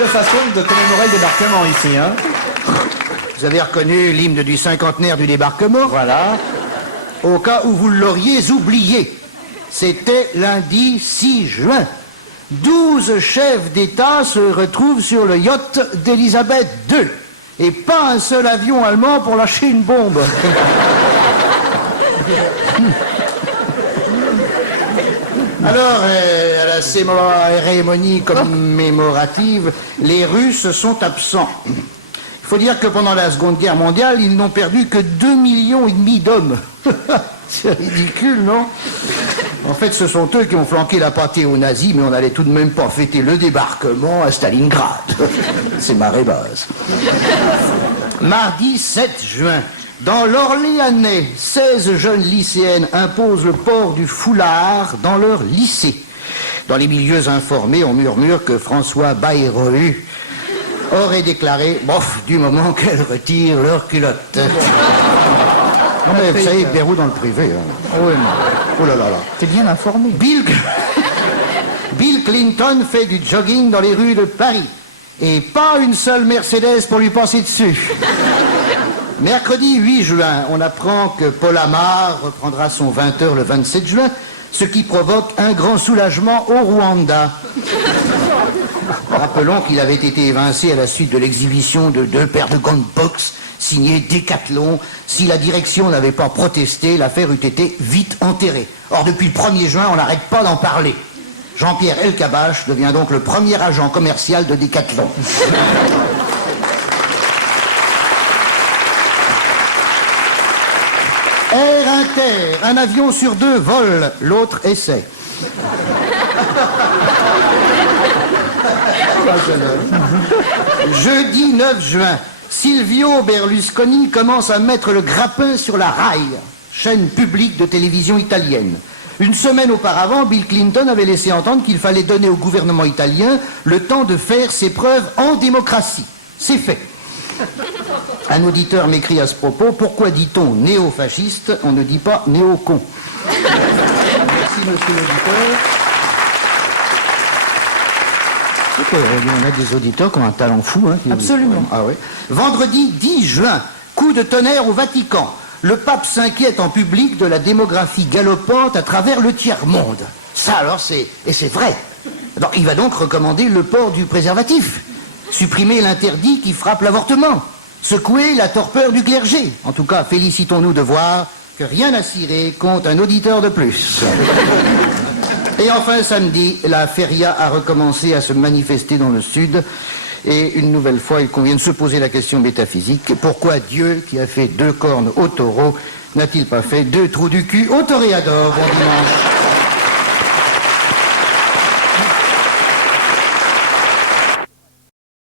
de façon de commémorer le débarquement ici, hein. Vous avez reconnu l'hymne du cinquantenaire du débarquement? Voilà. Au cas où vous l'auriez oublié, c'était lundi 6 juin. 12 chefs d'État se retrouvent sur le yacht d'Elisabeth II. Et pas un seul avion allemand pour lâcher une bombe. Alors, à la cérémonie commémorative, les Russes sont absents. Il faut dire que pendant la Seconde Guerre mondiale, ils n'ont perdu que 2,5 millions d'hommes. C'est ridicule, non? En fait, ce sont eux qui ont flanqué la pâtée aux nazis, mais on n'allait tout de même pas fêter le débarquement à Stalingrad. C'est marée basse. Mardi 7 juin, dans l'Orléanais, 16 jeunes lycéennes imposent le port du foulard dans leur lycée. Dans les milieux informés, on murmure que François Bayrou aurait déclaré « bof, du moment qu'elles retirent leurs culottes ». Non mais vous savez, Bayrou dans le privé. Hein. Oui, mais... Oh là là là. T'es bien informé. Bill Clinton fait du jogging dans les rues de Paris. Et pas une seule Mercedes pour lui passer dessus. Mercredi 8 juin, on apprend que Paul Amar reprendra son 20h le 27 juin, ce qui provoque un grand soulagement au Rwanda. Rappelons qu'il avait été évincé à la suite de l'exhibition de 2 paires de gants de boxe signés Décathlon. Si la direction n'avait pas protesté, l'affaire eût été vite enterrée. Or, depuis le 1er juin, on n'arrête pas d'en parler. Jean-Pierre Elkabbach devient donc le premier agent commercial de Décathlon. Air Inter, un avion sur 2 vole, l'autre essaie. Jeudi 9 juin, Silvio Berlusconi commence à mettre le grappin sur la RAI, chaîne publique de télévision italienne. Une semaine auparavant, Bill Clinton avait laissé entendre qu'il fallait donner au gouvernement italien le temps de faire ses preuves en démocratie. C'est fait. Un auditeur m'écrit à ce propos, pourquoi dit-on néo-fasciste, on ne dit pas néo-con? Merci monsieur l'auditeur. On a des auditeurs qui ont un talent fou. Hein, Absolument. Ah oui. Vendredi 10 juin, coup de tonnerre au Vatican. Le pape s'inquiète en public de la démographie galopante à travers le tiers-monde. Ça alors c'est vrai. Alors, il va donc recommander le port du préservatif, supprimer l'interdit qui frappe l'avortement, secouer la torpeur du clergé. En tout cas, félicitons-nous de voir que rien à cirer compte un auditeur de plus. Et enfin, samedi, la feria a recommencé à se manifester dans le sud. Et une nouvelle fois, il convient de se poser la question métaphysique. Pourquoi Dieu, qui a fait 2 cornes au taureau, n'a-t-il pas fait 2 trous du cul au toréador? Bon dimanche.